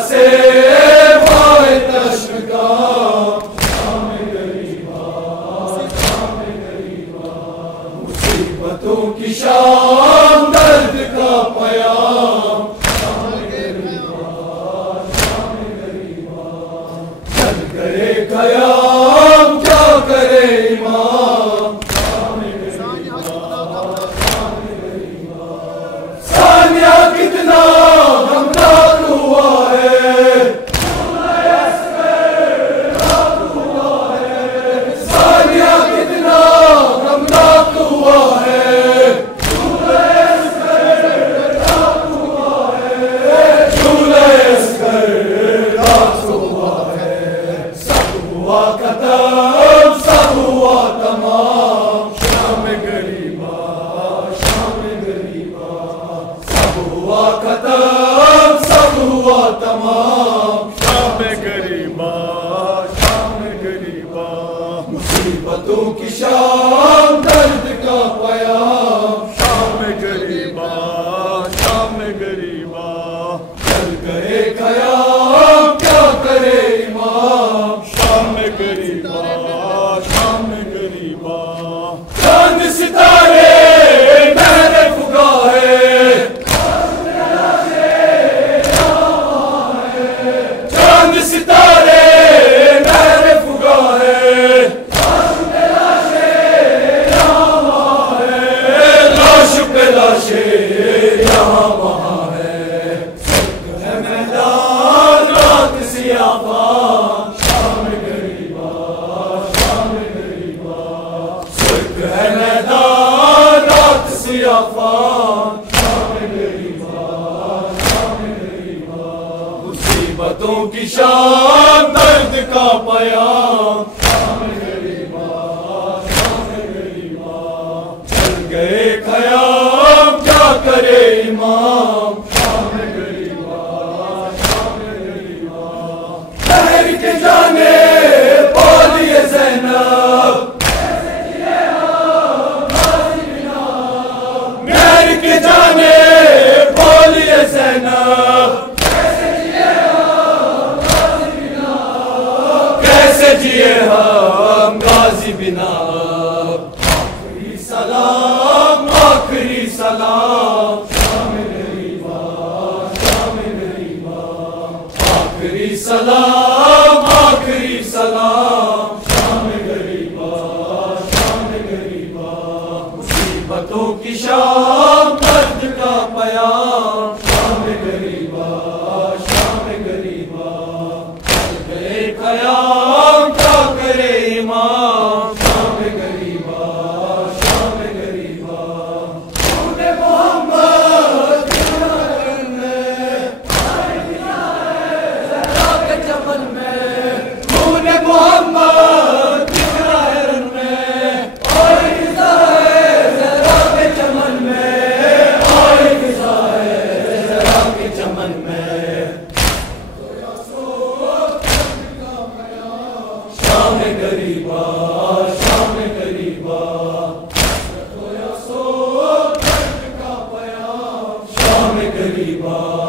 से माए तश्न का शाम गरीबा, शाम गरीबा, मुसीबतों की शाम, दर्द का पयाम, शाम गरीबा, शाम गरीबा, चल करे कयाम, क्या करे इमाम, शाम गरीबा, शाम गरीबा, सानिया कितना गमनाक हुआ है, सानिया कितना गमनाक हुआ है, खत्म सब हुआ तमाम, शाम गरीबा, शाम गरीबा, सब हुआ खत्म सब हुआ तमाम, शाम गरीबा, शाम गरीबा, मुसीबतों की शाम, दर्द का पयाम, शाम गरीबा, शाम गरीबा, चल गए कयाम, क्या करे इमाम, शाम गरीबा, शाम गरीबा, चांद सितारे महरे फुगा है, चांद सितारे महरे फुगा है, लाश पे लाशे यहाँ वहाँ है, मैदान रात सियाबान, शाम गरीबा, शाम गरीबा, सुर्ख है मैदान रात सियाबान, शाम गरीबा, शाम गरीबा, मुसीबतों की शाम, दर्द का पयाम, शाम गरीबा, शाम गरीबा, चल गए खयाम, क्या करे इमाम, शाम गरीबा, शाम गरीबा, शहर के जाने बोलिए ज़ैनब, मेहर के जाने बोलिए ज़ैनब, कैसे जिए हम गाजी बिना, आखिरी सलाम, आखिरी सलाम, शाम गरीबा, शाम गरीबा, आखिरी सलाम, आखिरी सलाम, शाम गरीबा, शाम गरीबा, मुसीबतों की शाम, दर्द का पयाम, शाम गरीबा, शाम गरीबा, चल गए कयाम, क्या करे इमाम, शाम गरीबा, शाम गरीबा, तूने मोहम्मद चमन में, तूने मोहम्मद दिखरा है रन में, और किसा है ज़रा के चमन में, और किसा है ज़रा के चमन में, शाम गरीबा, शाम गरीबा, शाम गरीबा।